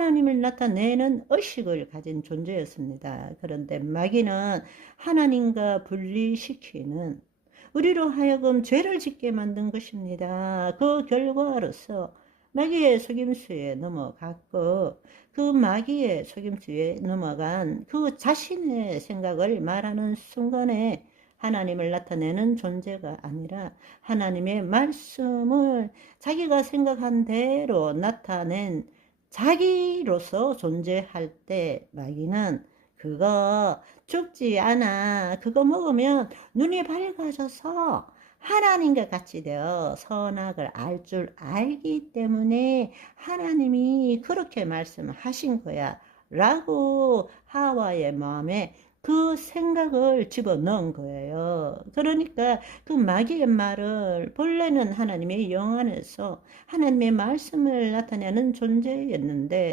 하나님을 나타내는 의식을 가진 존재였습니다. 그런데 마귀는 하나님과 분리시키는 우리로 하여금 죄를 짓게 만든 것입니다. 그 결과로서 마귀의 속임수에 넘어갔고 그 마귀의 속임수에 넘어간 그 자신의 생각을 말하는 순간에 하나님을 나타내는 존재가 아니라 하나님의 말씀을 자기가 생각한 대로 나타낸 자기로서 존재할 때 마귀는 그거 죽지 않아. 그거 먹으면 눈이 밝아져서 하나님과 같이 되어 선악을 알 줄 알기 때문에 하나님이 그렇게 말씀하신 거야. 라고 하와의 마음에 그 생각을 집어넣은 거예요. 그러니까 그 마귀의 말을 본래는 하나님의 영 안에서 하나님의 말씀을 나타내는 존재였는데